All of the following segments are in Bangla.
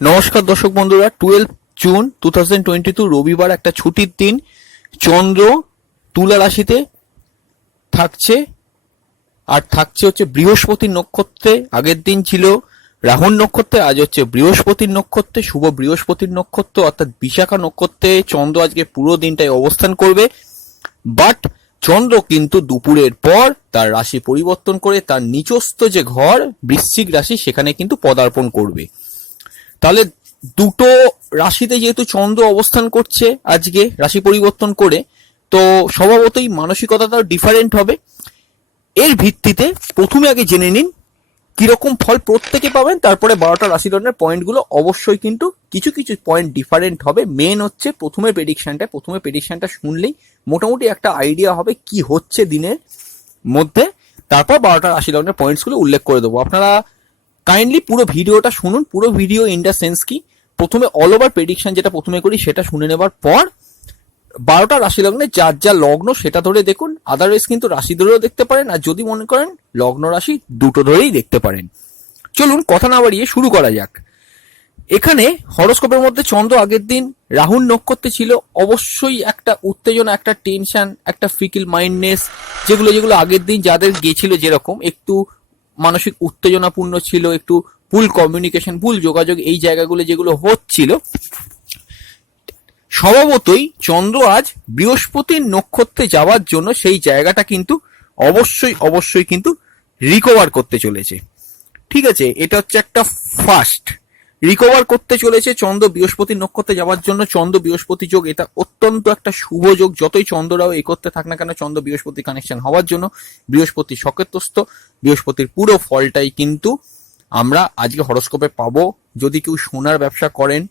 নমস্কার দর্শক বন্ধুরা, 12 জুন 2022 রবিবার, একটা ছুটির দিন। চন্দ্র তুলা রাশিতে থাকছে, আর থাকছে হচ্ছে বৃহস্পতির নক্ষত্রে। আগের দিন ছিল রাহুর নক্ষত্রে, আজ হচ্ছে বৃহস্পতির নক্ষত্রে, শুভ বৃহস্পতির নক্ষত্র অর্থাৎ বিশাখা নক্ষত্রে চন্দ্র আজকে পুরো দিনটাই অবস্থান করবে। বাট চন্দ্র কিন্তু দুপুরের পর তার রাশি পরিবর্তন করে তার নিচস্থ যে ঘর বৃশ্চিক রাশি সেখানে কিন্তু পদার্পণ করবে। তাহলে দুটো রাশিতে যেহেতু চন্দ্র অবস্থান করছে আজকে রাশি পরিবর্তন করে, তো স্বভাবতই মানসিকতাটাও ডিফারেন্ট হবে। এর ভিত্তিতে প্রথমে আগে জেনে নিন কিরকম ফল প্রত্যেকে পাবেন, তারপরে 12টা রাশি ধরনের পয়েন্টগুলো অবশ্যই কিন্তু কিছু কিছু পয়েন্ট ডিফারেন্ট হবে। মেন হচ্ছে প্রথমে প্রেডিকশনটা শুনলেই মোটামুটি একটা আইডিয়া হবে কি হচ্ছে দিনের মধ্যে। তারপর 12টা রাশি ধরনের পয়েন্টসগুলো উল্লেখ করে দেবো। আপনারা কাইন্ডলি পুরো ভিডিওটা শুনুন। পুরো ভিডিও ইন দ্য সেন্স কি, প্রথমে অল ওভার প্রেডিকশন যেটা প্রথমে করি সেটা শুনে নেবার পর 12টা রাশি লগ্নে যার যা লগ্ন সেটা ধরে দেখুন। আদারওয়াইজ কিন্তু রাশি ধরেও দেখতে পারেন, আর যদি মনে করেন লগ্ন রাশি দুটো ধরেই দেখতে পারেন। চলুন কথা না বাড়িয়ে শুরু করা যাক। এখানে হরোস্কোপের মধ্যে চন্দ্র আগের দিন রাহুর নক্ষত্রে ছিল। অবশ্যই একটা উত্তেজনা, একটা টেনশন, একটা ফিকিল মাইন্ডনেস, যেগুলো আগের দিন যাদের গেছিল যেরকম একটু মানসিক উত্তেজনাপূর্ণ ছিল, একটু ভুল কমিউনিকেশন, ভুল যোগাযোগ, এই জায়গাগুলো যেগুলো হচ্ছিল, স্বভাবতই চন্দ্র আজ বৃহস্পতির নক্ষত্রে যাওয়ার জন্য সেই জায়গাটা কিন্তু অবশ্যই কিন্তু রিকভার করতে চলেছে। ঠিক আছে, এটা হচ্ছে একটা ফার্স্ট রিকভার করতে চলেছে চন্দ্র বৃহস্পতির নক্ষত্রে যাওয়ার জন্য। চন্দ্র বৃহস্পতি যোগ এটা অত্যন্ত একটা শুভ যোগ। যতই চন্দ্ররাও এ করতে থাক না কেন, চন্দ্র বৃহস্পতি কানেকশন হওয়ার জন্য বৃহস্পতি সকেতস্থ, বৃহস্পতির পুরো ফলটাই কিন্তু আমরা আজকে হরোস্কোপে পাবো। যদি কেউ সোনার ব্যবসা করেন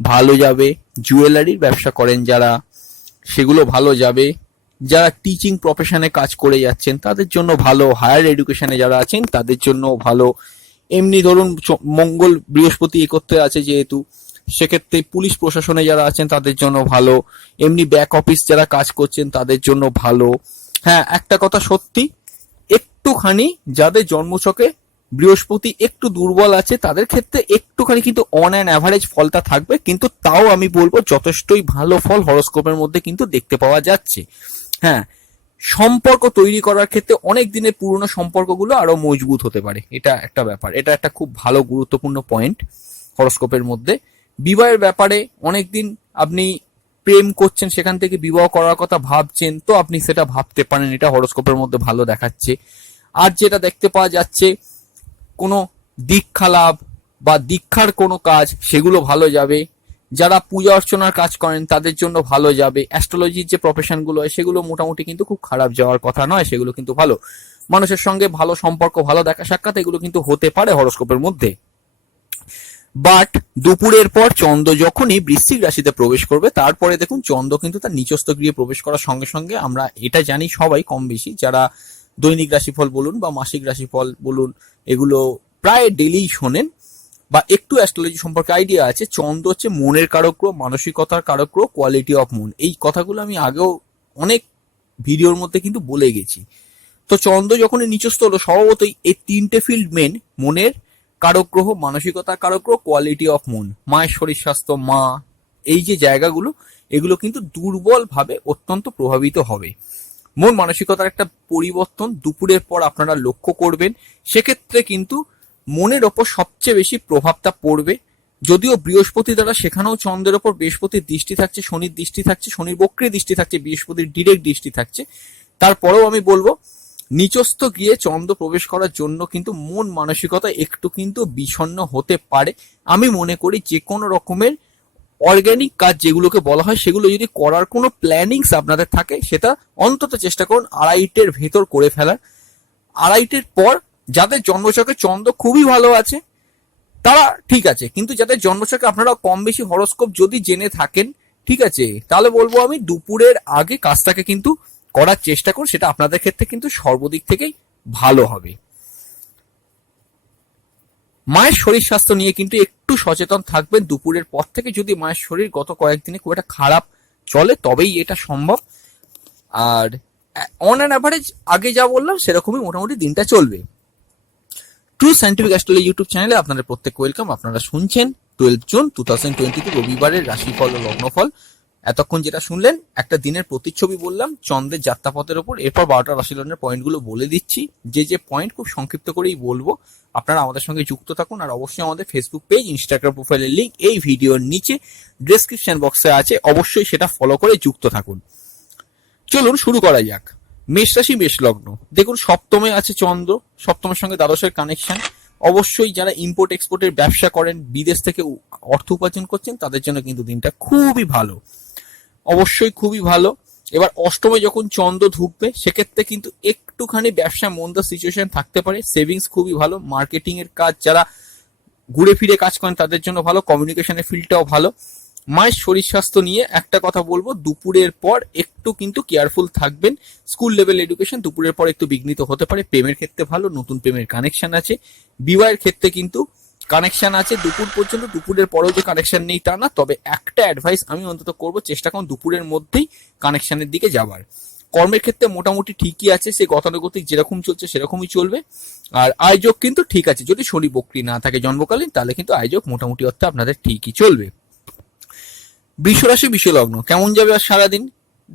ভালো যাবে, জুয়েলারির ব্যবসা করেন যারা সেগুলো ভালো যাবে, যারা টিচিং প্রফেশনে কাজ করে যাচ্ছেন তাদের জন্য ভালো, হায়ার এডুকেশনে যারা আছেন তাদের জন্য ভালো। এমনি ধরুন মঙ্গল বৃহস্পতি একত্রে আছে যেহেতু, সেক্ষেত্রে পুলিশ প্রশাসনে যারা আছেন তাদের জন্য ভালো, এমনি ব্যাক অফিস যারা কাজ করছেন তাদের জন্য ভালো। হ্যাঁ, একটা কথা সত্যি, একটুখানি যাদের জন্মছকে বৃহস্পতি একটু দুর্বল আছে তাদের ক্ষেত্রে একটুখানি কিন্তু অন অ্যান অ্যাভারেজ ফলটা থাকবে, কিন্তু তাও আমি বলবো যথেষ্টই ভালো ফল হরোস্কোপের মধ্যে কিন্তু দেখতে পাওয়া যাচ্ছে। হ্যাঁ, সম্পর্ক তৈরি করার ক্ষেত্রে অনেক দিনের পুরনো সম্পর্কগুলো আরো মজবুত হতে পারে, এটা একটা ব্যাপার, এটা একটা খুব ভালো গুরুত্বপূর্ণ পয়েন্ট হরোস্কোপের মধ্যে। বিবাহের ব্যাপারে অনেকদিন আপনি প্রেম করছেন, সেখান থেকে বিবাহ করার কথা ভাবছেন, তো আপনি সেটা ভাবতে পারেন, এটা হরোস্কোপের মধ্যে ভালো দেখাচ্ছে। আর যেটা দেখতে পাওয়া যাচ্ছে কোনো দীক্ষা লাভ বা দীক্ষার কোনো কাজ সেগুলো ভালো যাবে। যারা পূজা অর্চনার কাজ করেন তাদের জন্য ভালো যাবে। অ্যাস্ট্রোলজির যে প্রফেশনগুলো হয় সেগুলো মোটামুটি কিন্তু খুব খারাপ যাওয়ার কথা নয়, সেগুলো কিন্তু ভালো। মানুষের সঙ্গে ভালো সম্পর্ক, ভালো দেখা সাক্ষাৎ এগুলো কিন্তু হতে পারে হরোস্কোপের মধ্যে। বাট দুপুরের পর চন্দ্র যখনই বৃশ্চিক রাশিতে প্রবেশ করবে, তারপরে দেখুন চন্দ্র কিন্তু তার নিচস্থ গৃহে প্রবেশ করার সঙ্গে সঙ্গে আমরা এটা জানি সবাই কম বেশি, যারা দৈনিক রাশিফল বলুন বা মাসিক রাশিফল বলুন এগুলো প্রায় ডেলি শোনেন বা একটু অ্যাস্ট্রোলজি সম্পর্কে আইডিয়া আছে, চন্দ্র হচ্ছে মনের কারক গ্রহ, মানসিকতার কারক গ্রহ, কোয়ালিটি অফ মুন। এই কথাগুলো আমি আগেও অনেক ভিডিওর মধ্যে কিন্তু বলে গেছি। তো চন্দ্র যখনই নিচস্থ হলো, স্বভাবতই এই তিনটে ফিল্ড মেন, মনের কারক গ্রহ, মানসিকতার কারক গ্রহ, কোয়ালিটি অফ মুন, মায়ের শরীর স্বাস্থ্য, মা, এই যে জায়গাগুলো এগুলো কিন্তু দুর্বল ভাবে অত্যন্ত প্রভাবিত হবে। মন মানসিকতার একটা পরিবর্তন দুপুরের পর আপনারা লক্ষ্য করবেন। সেক্ষেত্রে কিন্তু মনের ওপর সবচেয়ে বেশি প্রভাবটা পড়বে। যদিও বৃহস্পতি দ্বারা সেখানেও চন্দ্রের ওপর বৃহস্পতির দৃষ্টি থাকছে, শনির দৃষ্টি থাকছে, শনির বক্রী দৃষ্টি থাকছে, বৃহস্পতির ডিরেক্ট দৃষ্টি থাকছে, তারপরেও আমি বলবো নিচস্থ গিয়ে চন্দ্র প্রবেশ করার জন্য কিন্তু মন মানসিকতা একটু কিন্তু বিষণ্ণ হতে পারে। আমি মনে করি যে কোনো রকমের অর্গানিক কাজ যেগুলোকে বলা হয় সেগুলো যদি করার কোনো প্ল্যানিংস আপনাদের থাকে, সেটা অন্তত চেষ্টা করুন 2:30-এর ভেতর করে ফেলার। 2:30-এর পর যাদের জন্মছকে চন্দ্র খুবই ভালো আছে তারা ঠিক আছে, কিন্তু যাদের জন্মছকে আপনারা কম বেশি হরোস্কোপ যদি জেনে থাকেন, ঠিক আছে, তাহলে বলবো আমি দুপুরের আগে কাজটাকে কিন্তু করার চেষ্টা করুন, সেটা আপনাদের ক্ষেত্রে কিন্তু সর্বদিক থেকেই ভালো হবে। মায়ের শরীর স্বাস্থ্য নিয়ে কিন্তু একটু সচেতন থাকবেন দুপুরের পর থেকে। যদি মায়ের শরীর গত কয়েকদিনে খুব একটা খারাপ চলে তবেই এটা সম্ভব। আর অন অ্যান অ্যাভারেজ আগে যা বললাম সেরকমই মোটামুটি দিনটা চলবে। ট্রু সায়েন্টিফিক অ্যাস্ট্রোলজি ইউটিউব চ্যানেলে আপনাদের প্রত্যেক ওয়েলকাম। আপনারা শুনছেন 12 জুন 2022 রবিবারের রাশিফল ও লগ্নফল। এতক্ষণ যেটা শুনলেন একটা দিনের প্রতিচ্ছবি বললাম চন্দ্রের যাত্রাপথের ওপর। এরপর 12টা রাশি লগ্নের পয়েন্টগুলো বলে দিচ্ছি, যে পয়েন্ট খুব সংক্ষিপ্ত করেই বলবো। আপনারা আমাদের সঙ্গে যুক্ত থাকুন, আর অবশ্যই আমাদের ফেসবুক পেজ, ইনস্টাগ্রাম প্রোফাইলের লিঙ্ক এই ভিডিওর নিচে ডেসক্রিপশন বক্সে আছে, অবশ্যই সেটা ফলো করে যুক্ত থাকুন। চলুন শুরু করা যাক। মেষ রাশি, মেষ লগ্ন। দেখুন সপ্তমে আছে চন্দ্র, সপ্তমের সঙ্গে দ্বাদশের কানেকশন। অবশ্যই যারা ইম্পোর্ট এক্সপোর্টের ব্যবসা করেন, বিদেশ থেকে অর্থ উপার্জন করছেন, তাদের জন্য কিন্তু দিনটা খুবই ভালো, অবশ্যই খুবই ভালো। এবার অষ্টমে যখন চন্দ্র ঢুকবে সেক্ষেত্রে কিন্তু একটুখানি ব্যবসা মন্দা সিচুয়েশন থাকতে পারে। সেভিংস খুবই ভালো, মার্কেটিং এর কাজ যারা ঘুরে ফিরে কাজ করেন তাদের জন্য ভালো, কমিউনিকেশনের ফিল্ডটাও ভালো। মায়ের শরীর স্বাস্থ্য নিয়ে একটা কথা বলবো, দুপুরের পর একটু কিন্তু কেয়ারফুল থাকবেন। স্কুল লেভেল এডুকেশন দুপুরের পর একটু বিঘ্নিত হতে পারে। প্রেমের ক্ষেত্রে ভালো, নতুন প্রেমের কানেকশন আছে। বিবাহের ক্ষেত্রে কিন্তু কানেকশন আছে দুপুর পর্যন্ত, দুপুরের পরেও যে কানেকশন নেই তা না, তবে একটা অ্যাডভাইস আমি অন্তত করবো, চেষ্টা করুন দুপুরের মধ্যেই কানেকশনের দিকে যাবার। কর্মের ক্ষেত্রে মোটামুটি ঠিকই আছে, সে গতানুগতিক যেরকম চলছে সেরকমই চলবে। আর আয়োজক কিন্তু ঠিক আছে, যদি শনি বক্রী না থাকে জন্মকালীন, তাহলে কিন্তু আয়োজক মোটামুটি অর্থে আপনাদের ঠিকই চলবে। বৃষ রাশি, বৃষ লগ্ন। কেমন যাবে আর সারাদিন?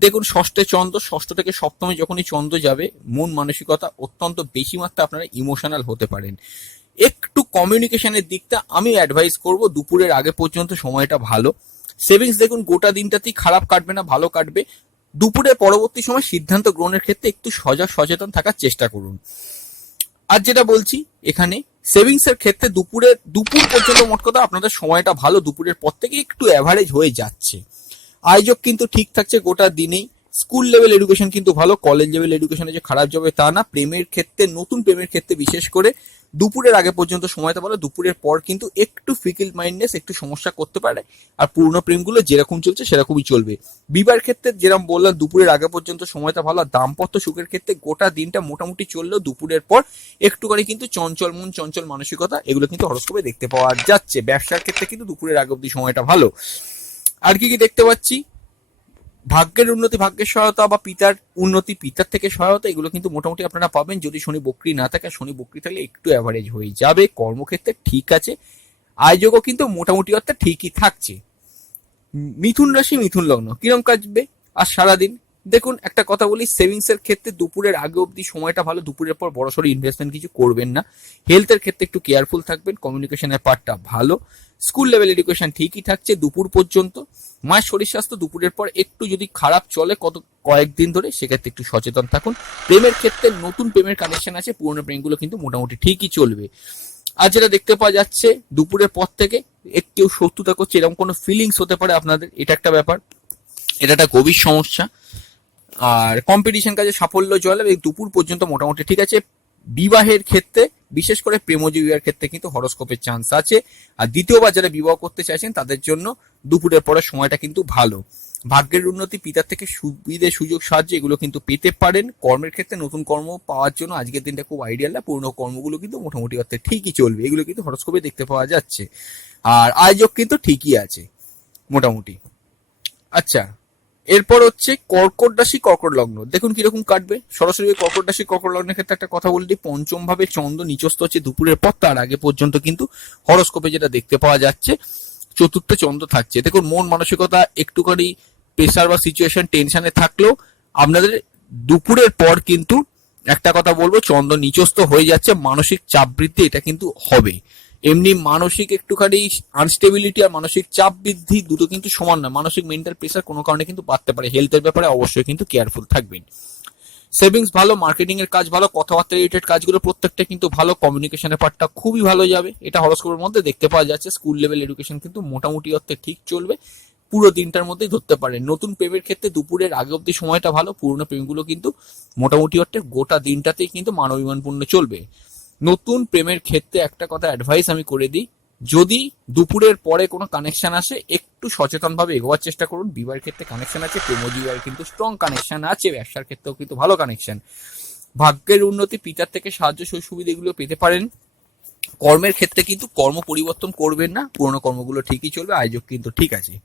দেখুন ষষ্ঠে চন্দ্র, ষষ্ঠ থেকে সপ্তমে যখনই চন্দ্র যাবে, মন মানসিকতা অত্যন্ত বেশি মাত্রা আপনারা ইমোশনাল হতে পারেন। একটু কমিউনিকেশনের দিকটা আমি অ্যাডভাইস করব, দুপুরের আগে পর্যন্ত সময়টা ভালো। সেভিংস দেখুন গোটা দিনটাতেই খারাপ কাটবে না, ভালো কাটবে। দুপুরের পরবর্তী সময় সিদ্ধান্ত গ্রহণের ক্ষেত্রে একটু সজাগ সচেতন থাকার চেষ্টা করুন। আর যেটা বলছি এখানে সেভিংস এর ক্ষেত্রে দুপুর পর্যন্ত মোট কথা আপনাদের সময়টা ভালো, দুপুরের পর থেকে একটু অ্যাভারেজ হয়ে যাচ্ছে। আয়োজক কিন্তু ঠিক থাকছে গোটা দিনেই। স্কুল লেভেল এডুকেশন কিন্তু ভালো, কলেজ লেভেল এডুকেশনে যে খারাপ যাবে তা না। প্রেমের ক্ষেত্রে, নতুন প্রেমের ক্ষেত্রে বিশেষ করে দুপুরের আগে পর্যন্ত সময়টা ভালো, দুপুরের পর কিন্তু একটু ফিকিল মাইন্ডনেস একটু সমস্যা করতে পারে। আর পুরনো প্রেমগুলো যেরকম চলছে সেরকমই চলবে। বিবাহের ক্ষেত্রে যেরকম বললাম দুপুরের আগে পর্যন্ত সময়টা ভালো। দাম্পত্য সুখের ক্ষেত্রে গোটা দিনটা মোটামুটি চললেও দুপুরের পর একটুখানি কিন্তু চঞ্চল মন, চঞ্চল মানসিকতা এগুলো কিন্তু হরস্কোপে দেখতে পাওয়া যাচ্ছে। ব্যবসার ক্ষেত্রে কিন্তু দুপুরের আগে অব্দি সময়টা ভালো। আর কি দেখতে পাচ্ছি, ভাগ্যের উন্নতি, ভাগ্যের সহায়তা বা পিতার উন্নতি, পিতার থেকে সহায়তা, এগুলো কিন্তু মোটামুটি আপনারা পাবেন যদি শনি বক্রী না থাকে। শনি বক্রী থাকলে একটু অ্যাভারেজ হয়ে যাবে। কর্মক্ষেত্রে ঠিক আছে, আয়োজকও কিন্তু মোটামুটি অর্থাৎ ঠিকই থাকছে। মিথুন রাশি, মিথুন লগ্ন। কিরম কাটবে আর সারাদিন? দেখুন একটা কথা বলি, সেভিংস এর ক্ষেত্রে দুপুরের আগে অব্দি সময়টা ভালো, দুপুরের পর বড়সড় ইনভেস্টমেন্ট কিছু করবেন না। হেলথের ক্ষেত্রে একটু কেয়ারফুল থাকবেন, কমিউনিকেশনের পার্টটা ভালো। স্কুল লেভেল এডুকেশন ঠিকই থাকছে দুপুর পর্যন্ত। মায়ের শরীর স্বাস্থ্য দুপুরের পর একটু যদি খারাপ চলে কয়েকদিন ধরে, সেক্ষেত্রে একটু সচেতন থাকুন। প্রেমের ক্ষেত্রে নতুন প্রেমের কানেকশন আছে, পুরনো প্রেমগুলো কিন্তু মোটামুটি ঠিকই চলবে। আর যেটা দেখতে পাওয়া যাচ্ছে দুপুরের পর থেকে কেউ শত্রুতা করছে এরকম কোনো ফিলিংস হতে পারে আপনাদের, এটা একটা ব্যাপার, এটা একটা গভীর সমস্যা। আর কম্পিটিশন কাজে সাফল্য জল এবং দুপুর পর্যন্ত মোটামুটি ঠিক আছে। বিবাহের ক্ষেত্রে বিশেষ করে প্রেমজ বিবাহের ক্ষেত্রে কিন্তু হরস্কোপের চান্স আছে। আর দ্বিতীয়বার যারা বিবাহ করতে চাইছেন তাদের জন্য দুপুরের পরের সময়টা কিন্তু ভালো। ভাগ্যের উন্নতি, পিতার থেকে সুবিধে, সুযোগ, সাহায্য এগুলো কিন্তু পেতে পারেন। কর্মের ক্ষেত্রে নতুন কর্ম পাওয়ার জন্য আজকের দিনটা খুব আইডিয়াল না, পুরনো কর্মগুলো কিন্তু মোটামুটি অর্থে ঠিকই চলবে, এগুলো কিন্তু হরস্কোপে দেখতে পাওয়া যাচ্ছে। আর আয়োজক কিন্তু ঠিকই আছে মোটামুটি। আচ্ছা, এরপর হচ্ছে কর্কট রাশি, কর্কট লগ্ন। দেখুন কিরকম কাটবে। সরাসরি কর্কট রাশি, কর্কট লগ্নের ক্ষেত্রে একটা কথা বলি, পঞ্চম ভাবে চন্দ্র নিচস্থ হচ্ছে দুপুরের পর, তার আগে পর্যন্ত কিন্তু হরস্কোপে যেটা দেখতে পাওয়া যাচ্ছে চতুর্থে চন্দ্র থাকছে। দেখুন মন মানসিকতা একটুখানি প্রেসার বা সিচুয়েশন টেনশনে থাকলেও আপনাদের দুপুরের পর কিন্তু একটা কথা বলবো, চন্দ্র নিচস্থ হয়ে যাচ্ছে, মানসিক চাপ বৃদ্ধি এটা কিন্তু হবে। এমনি মানসিক একটুখানি আনস্টেবিলিটি আর মানসিক চাপ বৃদ্ধি দুটো কিন্তু সমান না। মানসিক মেন্টাল প্রেসার কোনো কারণে কিন্তু বাড়তে পারে। হেলথের ব্যাপারে অবশ্যই কিন্তু কেয়ারফুল থাকবেন। সেভিংস ভালো, মার্কেটিং এর কাজ ভালো, কথাবার্তা রিলেটেড কাজগুলো প্রত্যেকটা কিন্তু ভালো। কমিউনিকেশনের পার্টটা খুবই ভালো যাবে, এটা হরস্কোপের মধ্যে দেখতে পাওয়া যাচ্ছে। স্কুল লেভেল এডুকেশন কিন্তু মোটামুটি অর্থে ঠিক চলবে, পুরো দিনটার মধ্যেই ধরতে পারেন। নতুন প্রেমের ক্ষেত্রে দুপুরের আগে অব্দি সময়টা ভালো, পুরনো প্রেমগুলো কিন্তু মোটামুটি অর্থে গোটা দিনটাতেই কিন্তু মানবিমানপূর্ণ চলবে। নতুন প্রেমের ক্ষেত্রে একটা কথা অ্যাডভাইস আমি করে দিই, যদি দুপুরের পরে কোনো কানেকশন আসে একটু সচেতনভাবে এগোবার চেষ্টা করুন। বিবাহের ক্ষেত্রে কানেকশন আছে, প্রেমজ বিবাহের কিন্তু স্ট্রং কানেকশন আছে, ব্যবসার ক্ষেত্রেও কিন্তু ভালো কানেকশন। ভাগ্যের উন্নতি, পিতার থেকে সাহায্য, সুবিধা এগুলো পেতে পারেন। কর্মের ক্ষেত্রে কিন্তু কর্ম পরিবর্তন করবেন না, পুরোনো কর্মগুলো ঠিকই চলবে। আয়োজক কিন্তু ঠিক আছে।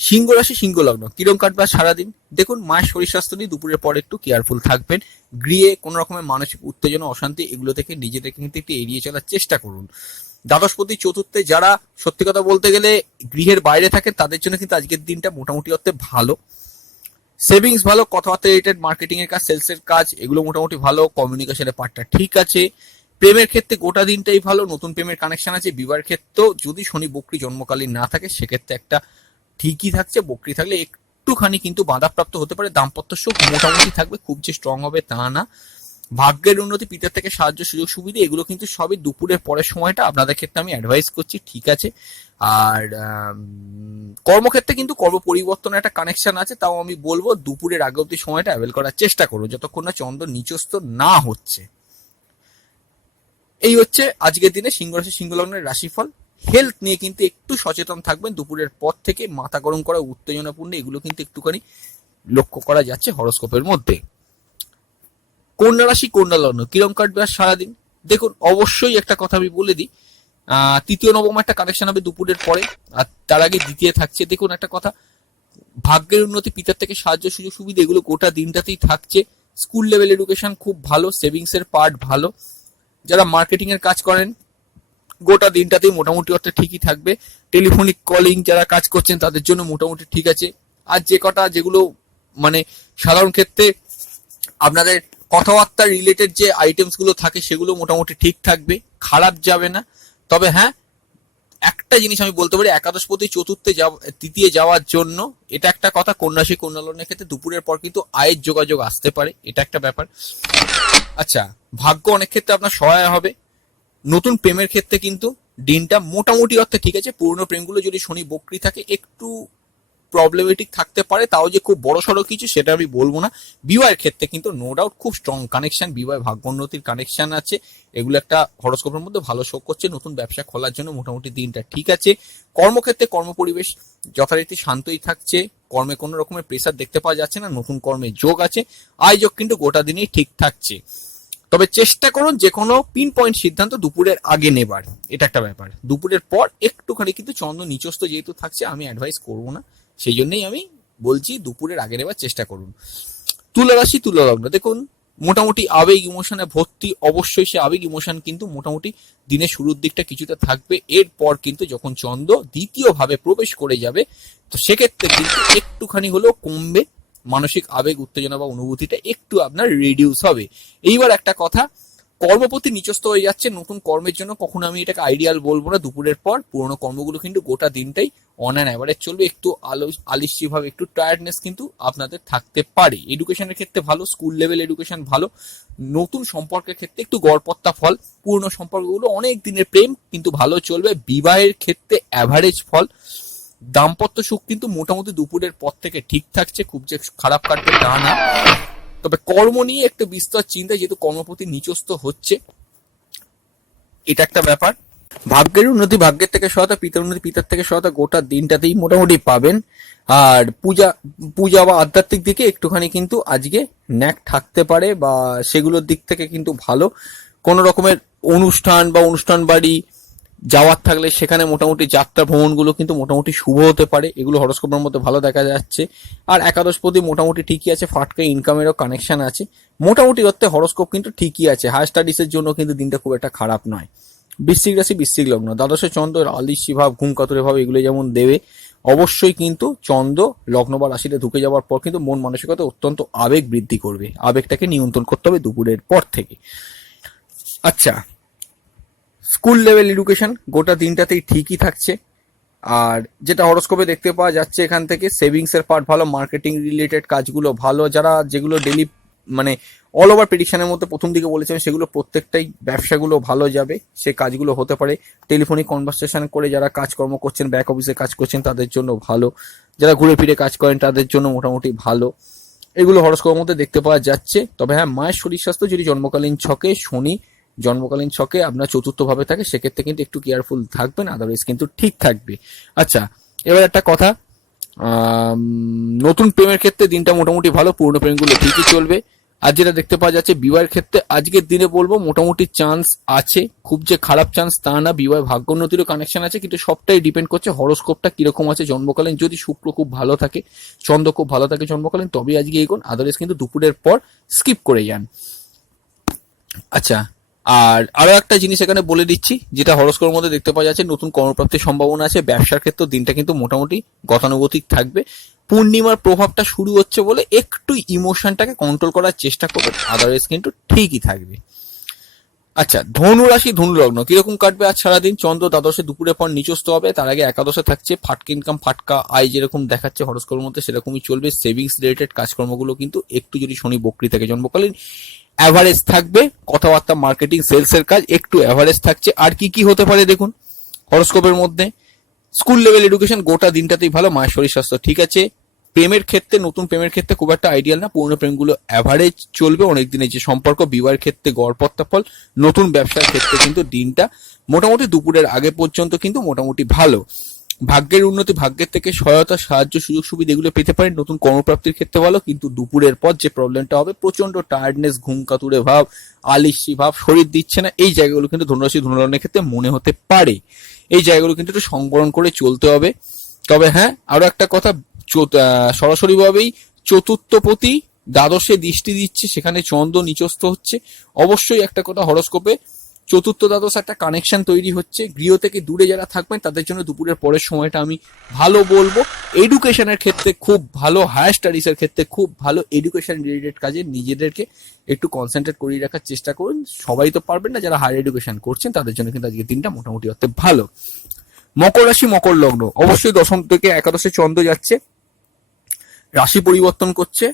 সিংহ রাশি, সিংহ লগ্ন। কিরম কাটবে সারাদিন? দেখুন মায়ের শরীর স্বাস্থ্য নিয়ে দুপুরের পর একটু কেয়ারফুল থাকবেন। গৃহে কোনো রকমের মানসিক উত্তেজনা, অশান্তি এগুলো থেকে নিজেদেরকে কিন্তু একটু এড়িয়ে চলার চেষ্টা করুন। দ্বাদশপতি চতুর্থে যারা সত্যি কথা বলতে গেলে গৃহের বাইরে থাকে তাদের জন্য কিন্তু আজকের দিনটা মোটামুটি অর্থে ভালো। সেভিংস ভালো, কথাবার্তা রিলেটেড, মার্কেটিং এর কাজ, সেলস এর কাজ, এগুলো মোটামুটি ভালো। কমিউনিকেশনের পার্টটা ঠিক আছে। প্রেমের ক্ষেত্রে গোটা দিনটাই ভালো, নতুন প্রেমের কানেকশন আছে। বিবাহের ক্ষেত্রেও যদি শনি বকরি জন্মকালীন না থাকে সেক্ষেত্রে একটা ঠিকই থাকছে। বকরি থাকলে একটুখানি কিন্তু বাধাপ্রাপ্ত হতে পারে। দাম্পত্য সুখ মোটামুটি থাকবে, খুব যে স্ট্রং হবে তা না। ভাগ্যের উন্নতি, পিতার থেকে সাহায্য, সুযোগ সুবিধা, এগুলো কিন্তু সবই দুপুরের পরের সময়টা আপনাদের ক্ষেত্রে আমি অ্যাডভাইস করছি, ঠিক আছে। আর কর্মক্ষেত্রে কিন্তু কর্ম পরিবর্তনের একটা কানেকশন আছে, তাও আমি বলবো দুপুরের আগে অব্দি সময়টা অ্যাভেল করার চেষ্টা করো যতক্ষণ না চন্দ্র নিচস্থ না হচ্ছে। এই হচ্ছে আজকের দিনে সিংহ রাশি সিংহ লগ্নের রাশিফল। হেলথ নিয়ে কিন্তু একটু সচেতন থাকবেন দুপুরের পর থেকে। মাথা গরম করা, উত্তেজনাপূর্ণ, এগুলো কিন্তু একটুখানি লক্ষ্য করা যাচ্ছে হরোস্কোপের মধ্যে। কন্যা রাশি কন্যা লগ্ন কিরম কাটবে আর সারাদিন? দেখুন, অবশ্যই একটা কথা আমি বলে দিই, তৃতীয় নবম একটা কানেকশন হবে দুপুরের পরে, আর তার আগে দ্বিতীয় থাকছে। দেখুন একটা কথা, ভাগ্যের উন্নতি, পিতার থেকে সাহায্য, সুযোগ সুবিধা, এগুলো গোটা দিনটাতেই থাকছে। স্কুল লেভেল এডুকেশন খুব ভালো, সেভিংস এর পার্ট ভালো। যারা মার্কেটিং এর কাজ করেন গোটা দিনটাতেই মোটামুটি অর্থে ঠিকই থাকবে। টেলিফোনিক কলিং যারা কাজ করছেন তাদের জন্য মোটামুটি ঠিক আছে। আর যে কটা যেগুলো মানে সাধারণ ক্ষেত্রে আপনাদের কথাবার্তা রিলেটেড যে আইটেমস গুলো থাকে সেগুলো মোটামুটি ঠিক থাকবে, খারাপ যাবে না। তবে হ্যাঁ, একটা জিনিস আমি বলতে পারি, একাদশপতি চতুর্থে তৃতীয় যাওয়ার জন্য এটা একটা কথা, কন্যা রাশি কন্যা লগ্নের ক্ষেত্রে দুপুরের পর কিন্তু আয়ের যোগাযোগ আসতে পারে, এটা একটা ব্যাপার। আচ্ছা, ভাগ্য অনেক ক্ষেত্রে আপনার সহায় হবে। নতুন প্রেমের ক্ষেত্রে কিন্তু দিনটা মোটামুটি অর্থে ঠিক আছে। পুরনো প্রেমগুলো যদি শনি বকরি থাকে একটু প্রবলেমেটিক থাকতে পারে, তাও যে খুব বড় সড়ো কিছু সেটা আমি বলবো না। বিবাহের ক্ষেত্রে কিন্তু নো ডাউট খুব স্ট্রং কানেকশন, বিবাহ ভাগ্যোন্নতির কানেকশন আছে, এগুলো একটা হরোস্কোপের মধ্যে ভালো শো করছে। নতুন ব্যবসা খোলার জন্য মোটামুটি দিনটা ঠিক আছে। কর্মক্ষেত্রে কর্মপরিবেশ যথারীতি শান্তই থাকছে, কর্মে কোনো রকমের প্রেসার দেখতে পাওয়া যাচ্ছে না, নতুন কর্মের যোগ আছে। আয় যোগ কিন্তু গোটা দিনেই ঠিক থাকছে। তবে চেষ্টা করুন যে কোনো পিন পয়েন্ট সিদ্ধান্ত দুপুরের আগে নেবার, এটা একটা ব্যাপার। দুপুরের পর একটুখানি কিন্তু চন্দ্র নিচস্থ যেহেতু থাকছে আমি অ্যাডভাইস করবো না, সেই জন্যই আমি বলছি দুপুরের আগে নেবার চেষ্টা করুন। তুলা রাশি তুলা লগ্ন, দেখুন মোটামুটি আবেগ ইমোশনে ভর্তি। অবশ্যই সে আবেগ ইমোশন কিন্তু মোটামুটি দিনের শুরুর দিকটা কিছুটা থাকবে। এরপর কিন্তু যখন চন্দ্র দ্বিতীয় ভাবে প্রবেশ করে যাবে তো সেক্ষেত্রে কিন্তু একটুখানি হলেও কমবে, মানসিক আবেগ উত্তেজনা বা অনুভূতিটা একটু আপনার রিডিউস হবে। এইবার একটা কথা, কর্মপতি নিচস্থ হয়ে যাচ্ছে, নতুন কর্মের জন্য কখনো আমি এটাকে আইডিয়াল বলবো না দুপুরের পর। পুরোনো কর্মগুলো কিন্তু গোটা দিনটাই অন অ্যান অ্যাভারেজ চলবে। একটু আলিস্যি ভাবে একটু টায়ার্ডনেস কিন্তু আপনাদের থাকতে পারে। এডুকেশনের ক্ষেত্রে ভালো, স্কুল লেভেল এডুকেশন ভালো। নতুন সম্পর্কের ক্ষেত্রে একটু গড়পত্তা ফল, পুরনো সম্পর্কগুলো অনেক দিনের প্রেম কিন্তু ভালো চলবে। বিবাহের ক্ষেত্রে অ্যাভারেজ ফল। দাম্পত্য সুখ কিন্তু মোটামুটি দুপুরের পর থেকে ঠিক থাকছে, খুব যে খারাপ কাটবে তা না। তবে কর্ম নিয়ে একটু বিস্তর চিন্তা, যেহেতু কর্মপতি নিচস্থ হচ্ছে, এটা একটা ব্যাপার। ভাগ্যের উন্নতি, ভাগ্যের থেকে সহায়তা, পিতার উন্নতি, পিতার থেকে সহায়তা গোটা দিনটাতেই মোটামুটি পাবেন। আর পূজা বা আধ্যাত্মিক দিকে একটুখানি কিন্তু আজকে ন্যাক থাকতে পারে, বা সেগুলোর দিক থেকে কিন্তু ভালো। কোন রকমের অনুষ্ঠান বা অনুষ্ঠান বাড়ি যাওয়ার থাকলে সেখানে মোটামুটি যাত্রা ভ্রমণগুলো কিন্তু মোটামুটি শুভ হতে পারে, এগুলো হরোস্কোপের মধ্যে ভালো দেখা যাচ্ছে। আর একাদশপতি মোটামুটি ঠিকই আছে, ফাটকা ইনকামেরও কানেকশন আছে। মোটামুটি অর্থে হরোস্কোপ কিন্তু ঠিকই আছে। হায়ার স্টাডিজের জন্য কিন্তু দিনটা খুব একটা খারাপ নয়। বৃশ্চিক রাশি বৃশ্চিক লগ্ন, দ্বাদশে চন্দ্র আলিস্যি ভাব, ঘুম কাতুরে ভাব, এগুলো যেমন দেবে, অবশ্যই কিন্তু চন্দ্র লগ্ন বা রাশিতে ঢুকে যাওয়ার পর কিন্তু মন মানসিকতা অত্যন্ত আবেগ বৃদ্ধি করবে। আবেগটাকে নিয়ন্ত্রণ করতে হবে দুপুরের পর থেকে। আচ্ছা, স্কুল লেভেল এডুকেশন গোটা দিনটাতেই ঠিকই থাকছে। আর যেটা হরোস্কোপে দেখতে পাওয়া যাচ্ছে এখান থেকে, সেভিংস এর পার্ট ভালো, মার্কেটিং রিলেটেড কাজগুলো ভালো। যারা যেগুলো ডেলি মানে অল ওভার প্রেডিকশনের মধ্যে প্রথম দিকে বলেছেন সেগুলো প্রত্যেকটাই ব্যবসাগুলো ভালো যাবে, সে কাজগুলো হতে পারে। টেলিফোনিক কনভারসেশন করে যারা কাজকর্ম করছেন, ব্যাক অফিসে কাজ করছেন তাদের জন্য ভালো। যারা ঘুরে ফিরে কাজ করেন তাদের জন্য মোটামুটি ভালো। এগুলো হরোস্কোপের মধ্যে দেখতে পাওয়া যাচ্ছে। তবে হ্যাঁ, মায়ের শরীর স্বাস্থ্য যদি জন্মকালীন ছকে শনি জন্মকালীন ছকে আপনার চতুর্থ ভাবে থাকে সেক্ষেত্রে কিন্তু একটু কেয়ারফুল থাকবেন, আদারওয়াইজ কিন্তু ঠিক থাকবে। আচ্ছা, এবার একটা কথা, নতুন প্রেমের ক্ষেত্রে দিনটা মোটামুটি ভালো, পুরনো প্রেমগুলো ঠিকই চলবে। আর যেটা দেখতে পাওয়া যাচ্ছে বিবাহের ক্ষেত্রে আজকের দিনে বলবো মোটামুটি চান্স আছে, খুব যে খারাপ চান্স তা না। বিবাহ ভাগ্যোন্নতিরও কানেকশন আছে, কিন্তু সবটাই ডিপেন্ড করছে হরোস্কোপটা কিরকম আছে জন্মকালীন। যদি শুক্র খুব ভালো থাকে, চন্দ্র খুব ভালো থাকে জন্মকালীন, তবে আজকে এগোন, আদারওয়াইজ কিন্তু দুপুরের পর স্কিপ করে যান। আচ্ছা, আর আরো একটা জিনিস এখানে বলে দিচ্ছি, যেটা হরস্কোপের মধ্যে দেখতে পাওয়া যাচ্ছে, নতুন কর্মপ্রাপ্তির সম্ভাবনা আছে। ব্যবসার ক্ষেত্রে দিনটা কিন্তু মোটামুটি গতানুগতিক থাকবে। পূর্ণিমার প্রভাবটা শুরু হচ্ছে বলে একটু ইমোশনটাকে কন্ট্রোল করার চেষ্টা করবেন, আদারওয়াইজ কিন্তু ঠিকই থাকবে। আচ্ছা, ধনু রাশি ধনু লগ্ন কিরকম কাটবে আজ সারাদিন? চন্দ্র দ্বাদশে দুপুরের পর নিচস্থ হবে, তার আগে একাদশে থাকছে। ফাটকা ইনকাম ফাটকা আয় যেরকম দেখাচ্ছে হরস্কোপের মধ্যে সেরকমই চলবে। সেভিংস রিলেটেড কাজকর্মগুলো কিন্তু একটু, যদি শনি বকরি থেকে জন্মকালীন, অ্যাভারেজ থাকবে। কথাবার্তা, মার্কেটিং, সেলস এর কাজ একটু অ্যাভারেজ থাকছে। আর কি কি হতে পারে দেখুন হরস্কোপের মধ্যে, স্কুল লেভেল এডুকেশন গোটা দিনটাতেই ভালো, মায়ের শরীর স্বাস্থ্য ঠিক আছে। প্রেমের ক্ষেত্রে, নতুন প্রেমের ক্ষেত্রে খুব একটা আইডিয়াল না, পুরনো প্রেমগুলো অ্যাভারেজ চলবে। অনেক দিনের যে সম্পর্ক, বিবাহের ক্ষেত্রে গড়পত্তা ফল। নতুন ব্যবসার ক্ষেত্রে কিন্তু দিনটা মোটামুটি দুপুরের আগে পর্যন্ত কিন্তু মোটামুটি ভালো। ভাগ্যের উন্নতি, ভাগ্যের থেকে সহায়তা, সাহায্য, সুযোগ সুবিধা এগুলো পেতে পারেন। নতুন কর্মপ্রাপ্তির ক্ষেত্রে ভালো, কিন্তু দুপুরের পর যে প্রবলেমটা হবে, প্রচন্ড টায়ার্ডনেস, ঘুম কাতুরে ভাব, আলিস্যি ভাব, শরীর দিচ্ছে না, এই জায়গাগুলো কিন্তু ধনুরাশি ধনুলগ্নের ক্ষেত্রে মনে হতে পারে। এই জায়গাগুলো কিন্তু একটু সংবরণ করে চলতে হবে। তবে হ্যাঁ, আরো একটা কথা, সরাসরি ভাবেই চতুর্থপতি দ্বাদশে দৃষ্টি দিচ্ছে, সেখানে চন্দ্র নিচস্থ হচ্ছে। অবশ্যই একটা কথা, হরস্কোপে চতুর্থ দ্বাদশ একটা কানেকশন তৈরি হচ্ছে। গৃহ থেকে দূরে যারা থাকবেন তাদের জন্য দুপুরের পরের সময়টা আমি ভালো বলবো। এডুকেশনের ক্ষেত্রে খুব ভালো, হায়ার স্টাডিজ এর ক্ষেত্রে খুব ভালো। এডুকেশন রিলেটেড কাজে নিজেদেরকে একটু কনসেন্ট্রেট করিয়ে রাখার চেষ্টা করুন। সবাই তো পারবেন না, যারা হায়ার এডুকেশন করছেন তাদের জন্য কিন্তু আজকের দিনটা মোটামুটি অর্থে ভালো। মকর রাশি মকর লগ্ন, অবশ্যই দশম থেকে একাদশে চন্দ্র যাচ্ছে, রাশি পরিবর্তন করছে।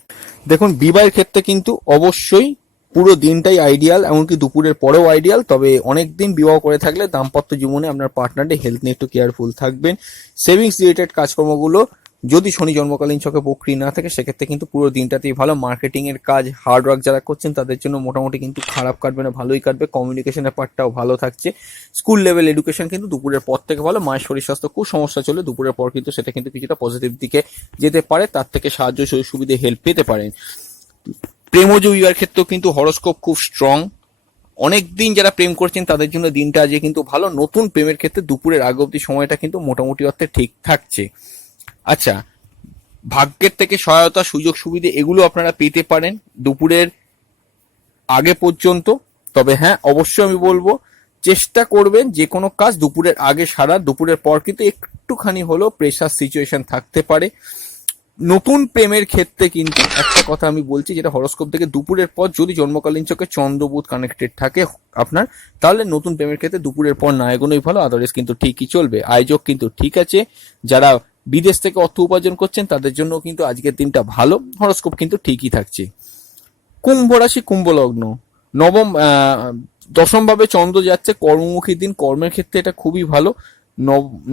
দেখুন বিবাহের ক্ষেত্রে কিন্তু অবশ্যই পুরো দিনটাই আইডিয়াল, এমনকি দুপুরের পরেও আইডিয়াল। তবে অনেক দিন বিবাহ করে থাকলে দাম্পত্য জীবনে আপনার পার্টনারের হেলথ নিয়ে একটু কেয়ারফুল থাকবেন। সেভিংস রিলেটেড কাজকর্মগুলো যদি শনি জন্মকালীন চকে বকরি না থাকে সেক্ষেত্রে কিন্তু পুরো দিনটাতেই ভালো। মার্কেটিং এর কাজ, হার্ড ওয়ার্ক যারা করছেন তাদের জন্য মোটামুটি কিন্তু খারাপ কাটবে না, ভালোই কাটবে। কমিউনিকেশনের পার্টটাও ভালো থাকছে। স্কুল লেভেল এডুকেশন কিন্তু দুপুরের পর থেকে ভালো। মায়ের শরীর স্বাস্থ্য খুব সমস্যা চলে, দুপুরের পর কিন্তু সেটা কিন্তু কিছুটা পজিটিভ দিকে যেতে পারে, তার থেকে সাহায্য, সুযোগ সুবিধে, হেল্প পেতে পারেন। প্রেমজ বিবাহের ক্ষেত্রেও কিন্তু হরস্কোপ খুব স্ট্রং। অনেক দিন যারা প্রেম করছেন তাদের জন্য দিনটা আজকে কিন্তু ভালো। নতুন প্রেমের ক্ষেত্রে দুপুরের আগে অব্দি সময়টা কিন্তু মোটামুটি অর্থে ঠিক থাকছে। আচ্ছা, ভাগ্যের থেকে সহায়তা, সুযোগ সুবিধে এগুলো আপনারা পেতে পারেন দুপুরের আগে পর্যন্ত। তবে হ্যাঁ, অবশ্যই আমি বলবো চেষ্টা করবেন যে কোনো কাজ দুপুরের আগে সারা। দুপুরের পর কিন্তু একটুখানি হলেও প্রেশার সিচুয়েশন থাকতে পারে। নতুন প্রেমের ক্ষেত্রে কিন্তু একটা কথা আমি বলছি, যেটা হরস্কোপ থেকে দুপুরের পর যদি জন্মকালীন চোখে চন্দ্র বুধ কানেক্টেড থাকে আপনার, তাহলে নতুন প্রেমের ক্ষেত্রে দুপুরের পর না এগোনোই ভালো, আদারওয়াইজ কিন্তু ঠিকই চলবে। আয়োজক কিন্তু ঠিক আছে। যারা বিদেশ থেকে অর্থ উপার্জন করছেন তাদের জন্য কিন্তু আজকের দিনটা ভালো, হরস্কোপ কিন্তু ঠিকই থাকছে। কুম্ভ রাশি কুম্ভ লগ্ন, নবম দশম ভাবে চন্দ্র যাচ্ছে, কর্মমুখী দিন, কর্মের ক্ষেত্রে এটা খুবই ভালো।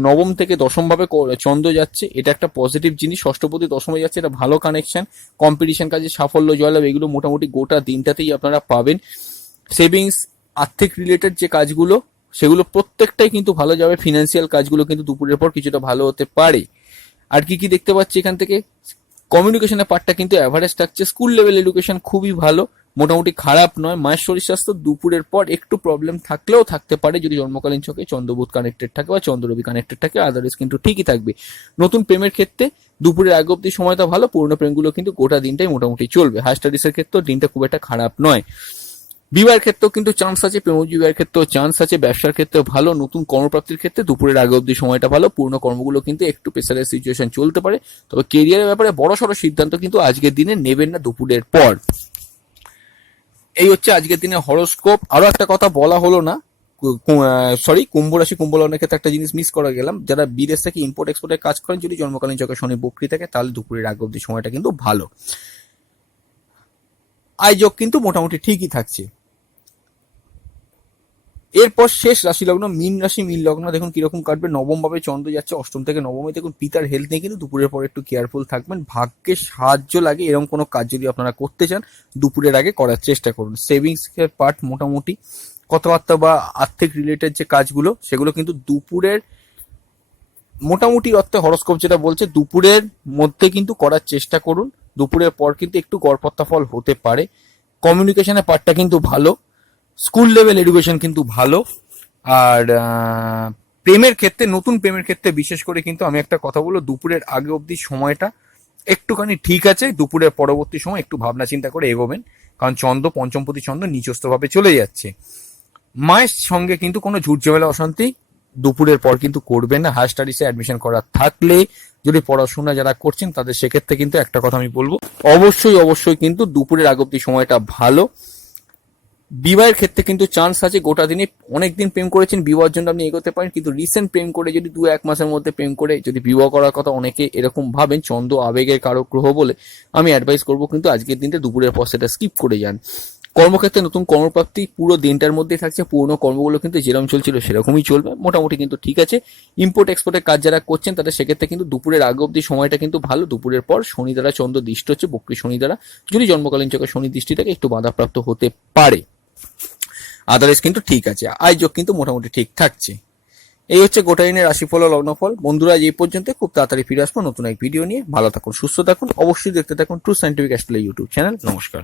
নবম থেকে দশম ভাবে চন্দ্র যাচ্ছে, এটা একটা পজিটিভ জিনিস। ষষ্ঠপতি দশমে যাচ্ছে, এটা ভালো কানেকশন। কম্পিটিশন কাজে সাফল্য, জয়লাভ এগুলো মোটামুটি গোটা দিনটাতেই আপনারা পাবেন। সেভিংস, আর্থিক রিলেটেড যে কাজগুলো সেগুলো প্রত্যেকটাই কিন্তু ভালো যাবে। ফিনান্সিয়াল কাজগুলো কিন্তু দুপুরের পর কিছুটা ভালো হতে পারে। আর কি কি দেখতে পাচ্ছি এখান থেকে, কমিউনিকেশনের পার্টটা কিন্তু অ্যাভারেজ থাকছে। স্কুল লেভেল এডুকেশন খুবই ভালো, মোটামুটি খারাপ নয়। মায়ের শরীর স্বাস্থ্য দুপুরের পর একটু প্রবলেম থাকলেও থাকতে পারে যদি জন্মকালীন ছকে চন্দ্রবুধ কানেক্টেড থাকে বা চন্দ্ররবি কানেক্টেড থাকে, আদারওয়াইজ কিন্তু ঠিকই থাকবে। নতুন প্রেমের ক্ষেত্রে দুপুরের আগে অব্দি সময়টা ভালো, পুরনো প্রেমগুলো কিন্তু গোটা দিনটাই মোটামুটি চলবে। হায়ার স্টাডিজের ক্ষেত্রেও দিনটা খুব একটা খারাপ নয়। বিবাহের ক্ষেত্রেও কিন্তু চান্স আছে, প্রেম বিবাহের ক্ষেত্রেও চান্স আছে, ব্যবসার ক্ষেত্রেও ভালো। নতুন কর্মপ্রাপ্তির ক্ষেত্রে দুপুরের আগে অব্দি সময়টা ভালো, পুরনো কর্মগুলো কিন্তু একটু প্রেসারের সিচুয়েশন চলতে পারে। তবে কেরিয়ারের ব্যাপারে বড়সড় সিদ্ধান্ত কিন্তু আজকের দিনে নেবেন না দুপুরের পর। এই হচ্ছে আজকের দিনে হরোস্কোপ। আরো একটা কথা বলা হলো না, সরি, কুম্ভ রাশি কুম্ভ লগ্নের ক্ষেত্রে একটা জিনিস মিস করা গেলাম। যারা বিদেশ থেকে ইম্পোর্ট এক্সপোর্টের কাজ করেন, যদি জন্মকালীন চকে শনি বকরি থাকে তাহলে দুপুরের আগে অব্দি সময়টা কিন্তু ভালো। আয়োজক কিন্তু মোটামুটি ঠিকই থাকছে। এরপর শেষ রাশি লগ্ন মীন রাশি। মীন লগ্ন দেখুন কিরকম কাটবে। নবম ভাবে চন্দ্র যাচ্ছে, অষ্টম থেকে নবমে। দেখুন পিতার হেলথ নিয়ে কিন্তু দুপুরের পর একটু কেয়ারফুল থাকবেন। ভাগ্যে সাহায্য লাগে এরকম কোনো কাজ যদি আপনারা করতে চান দুপুরের আগে করার চেষ্টা করুন। সেভিংস এর পার্ট মোটামুটি, কথাবার্তা বা আর্থিক রিলেটেড যে কাজগুলো সেগুলো কিন্তু দুপুরের মোটামুটি অর্থে হরস্কোপ যেটা বলছে দুপুরের মধ্যে কিন্তু করার চেষ্টা করুন। দুপুরের পর কিন্তু একটু গড়পত্তা ফল হতে পারে। কমিউনিকেশনের পার্টটা কিন্তু ভালো, স্কুল লেভেল এডুকেশন কিন্তু ভালো। আর প্রেমের ক্ষেত্রে, নতুন প্রেমের ক্ষেত্রে বিশেষ করে কিন্তু আমি একটা কথা বলবো, দুপুরের আগে অবধি সময়টা একটুখানি ঠিক আছে। দুপুরের পরবর্তী সময় একটু ভাবনা চিন্তা করে এগোবেন, কারণ চন্দ্র পঞ্চমপতি চন্দ্র নিচস্থ ভাবে চলে যাচ্ছে। মায়ের সঙ্গে কিন্তু কোনো ঝুট ঝামেলা অশান্তি দুপুরের পর কিন্তু করবেন না। হায়ার স্টাডিজে অ্যাডমিশন করার থাকলে, যদি পড়াশোনা যারা করছেন তাদের সেক্ষেত্রে কিন্তু একটা কথা আমি বলবো, অবশ্যই কিন্তু দুপুরের আগ অব্দি সময়টা ভালো। বিবাহের ক্ষেত্রে কিন্তু চান্স আছে, গোটা দিনে অনেকদিন প্রেম করেছেন, বিবাহের জন্য আপনি এগোতে পারেন, কিন্তু রিসেন্ট প্রেম করে যদি 2-1 মাসের মধ্যে প্রেম করে যদি বিবাহ করার কথা অনেকে এরকম ভাবেন, চন্দ্র আবেগের কারক গ্রহ বলে, আমি অ্যাডভাইস করবো কিন্তু আজকের দিনটা দুপুরের পর সেটা স্কিপ করে যান। কর্মক্ষেত্রে নতুন কর্মপ্রাপ্তি পুরো দিনটার মধ্যে থাকছে, পুরোনো কর্মগুলো কিন্তু যেরকম চলছিল সেরকমই চলবে, মোটামুটি কিন্তু ঠিক আছে। ইম্পোর্ট এক্সপোর্টের কাজ যারা করছেন তাদের সেক্ষেত্রে কিন্তু দুপুরের আগে অব্দি সময়টা কিন্তু ভালো। দুপুরের পর শনি দ্বারা চন্দ্র দৃষ্টি হচ্ছে, বক্রী শনি দ্বারা যদি জন্মকালীন চোখে শনি দৃষ্টি থাকে একটু বাধাপ্রাপ্ত হতে পারে, আদারওয়াইজ কিন্তু ঠিক আছে। আয় যোগ কিন্তু মোটামুটি ঠিক থাকছে। এই হচ্ছে গোটা দিনের রাশিফল ও লগ্নফল। বন্ধুরা আজ এই পর্যন্ত, খুব তাড়াতাড়ি ফিরে আসবো নতুন এক ভিডিও নিয়ে। ভালো থাকুন, সুস্থ থাকুন, অবশ্যই দেখতে থাকুন true scientific astrology YouTube channel. নমস্কার।